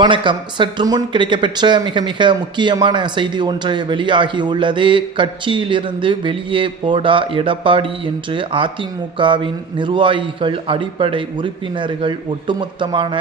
வணக்கம். சற்று முன் கிடைக்கப்பெற்ற மிக மிக முக்கியமான செய்தி ஒன்று வெளியாகியுள்ளது. கட்சியிலிருந்து வெளியே போடா எடப்பாடி என்று அதிமுகவின் நிர்வாகிகள், அடிப்படை உறுப்பினர்கள், ஒட்டுமொத்தமான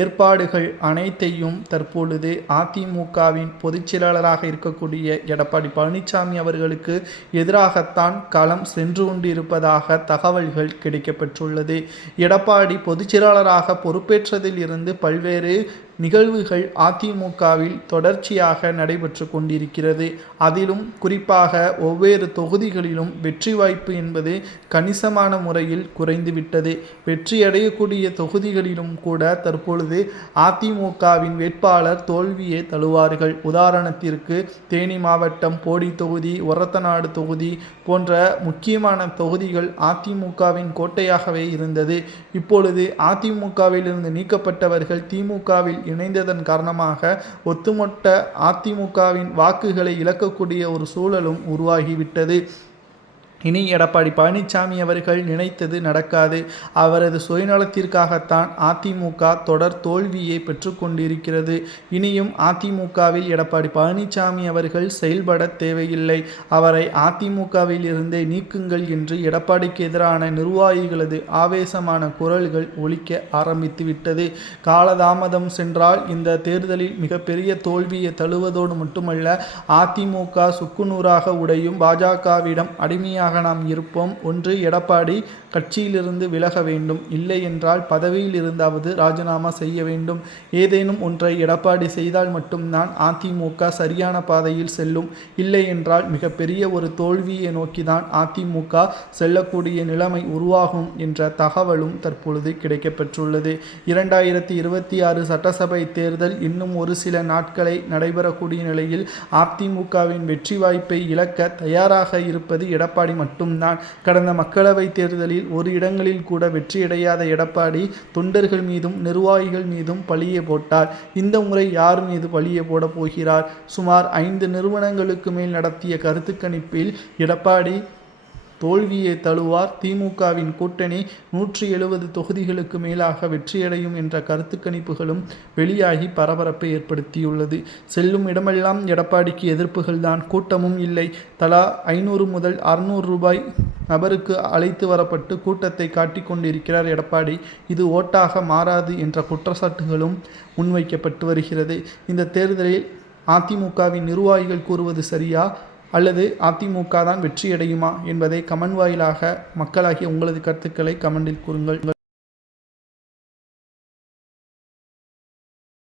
ஏற்பாடுகள் அனைத்தையும் தற்பொழுது அதிமுகவின் பொதுச்செயலாளராக இருக்கக்கூடிய எடப்பாடி பழனிசாமி அவர்களுக்கு எதிராகத்தான் களம் சென்று கொண்டிருப்பதாக தகவல்கள் கிடைக்கப்பெற்றுள்ளது. எடப்பாடி பொதுச்செயலாளராக பொறுப்பேற்றதில் இருந்து பல்வேறு நிகழ்வுகள் அதிமுகவில் தொடர்ச்சியாக நடைபெற்று கொண்டிருக்கிறது. அதிலும் குறிப்பாக ஒவ்வொரு தொகுதிகளிலும் வெற்றி வாய்ப்பு என்பது கணிசமான முறையில் குறைந்துவிட்டது. வெற்றியடையக்கூடிய தொகுதிகளிலும் கூட தற்பொழுது அதிமுகவின் வேட்பாளர் தோல்வியை தழுவார்கள். உதாரணத்திற்கு தேனி மாவட்டம் போடி தொகுதி, ஒரத்தநாடு தொகுதி போன்ற முக்கியமான தொகுதிகள் அதிமுகவின் கோட்டையாகவே இருந்தது. இப்பொழுது அதிமுகவில் இருந்து நீக்கப்பட்டவர்கள் திமுகவில் இணைந்ததன் காரணமாக ஒட்டுமொத்த அதிமுகவின் வாக்குகளை இழக்கக்கூடிய ஒரு சூழலும் உருவாகிவிட்டது. இனி எடப்பாடி பழனிசாமி அவர்கள் நினைத்தது நடக்காது. அவரது சுயநலத்திற்காகத்தான் அதிமுக தொடர் தோல்வியை பெற்றுக்கொண்டிருக்கிறது. இனியும் அதிமுகவில் எடப்பாடி பழனிசாமி அவர்கள் செயல்பட தேவையில்லை. அவரை அதிமுகவில் இருந்தே நீக்குங்கள் என்று எடப்பாடிக்கு எதிரான நிர்வாகிகளது ஆவேசமான குரல்கள் ஒலிக்க ஆரம்பித்துவிட்டது. காலதாமதம் சென்றால் இந்த தேர்தலில் மிகப்பெரிய தோல்வியை தழுவதோடு மட்டுமல்ல, அதிமுக சுக்குநூறாக உடையும். பாஜகவிடம் அடிமையாக நாம் இருப்போம். ஒன்று, எடப்பாடி கட்சியிலிருந்து விலக வேண்டும், இல்லை என்றால் பதவியில் இருந்தாவது ராஜினாமா செய்ய வேண்டும். ஏதேனும் ஒன்றை எடப்பாடி செய்தால் மட்டும்தான் அதிமுக சரியான பாதையில் செல்லும். இல்லை என்றால் மிகப்பெரிய ஒரு தோல்வியை நோக்கிதான் அதிமுக செல்லக்கூடிய நிலைமை உருவாகும் என்ற தகவலும் தற்பொழுது கிடைக்கப்பெற்றுள்ளது. 2026 சட்டசபை தேர்தல் இன்னும் ஒரு சில நாட்களை நடைபெறக்கூடிய நிலையில் அதிமுகவின் வெற்றி வாய்ப்பை இழக்க தயாராக இருப்பது எடப்பாடி மட்டும்தான். கடந்த மக்களவை தேர்தலில் ஒரு இடங்களில் கூட வெற்றியடையாத எடப்பாடி தொண்டர்கள் மீதும் நிர்வாகிகள் மீதும் பழியை போட்டார். இந்த முறை யார் மீது பழியை போட போகிறார்? சுமார் 5 நிறுவனங்களுக்கு மேல் நடத்திய கருத்து கணிப்பில் எடப்பாடி தோல்வியை தழுவார். திமுகவின் கூட்டணி 170 தொகுதிகளுக்கு மேலாக வெற்றியடையும் என்ற கருத்து கணிப்புகளும் வெளியாகி பரபரப்பை ஏற்படுத்தியுள்ளது. செல்லும் இடமெல்லாம் எடப்பாடிக்கு எதிர்ப்புகள் தான். கூட்டமும் இல்லை. தலா 500 முதல் 600 ரூபாய் நபருக்கு அழைத்து வரப்பட்டு கூட்டத்தை காட்டிக் கொண்டிருக்கிறார் எடப்பாடி. இது ஓட்டாக மாறாது என்ற குற்றச்சாட்டுகளும் முன்வைக்கப்பட்டு வருகிறது. இந்த தேர்தலில் அதிமுகவின் நிர்வாகிகள் கூறுவது சரியா, அல்லது அதிமுக தான் வெற்றியடையுமா என்பதை கமெண்ட் வாயிலாக மக்களாகிய உங்களது கருத்துக்களை கமெண்டில் கூறுங்கள்.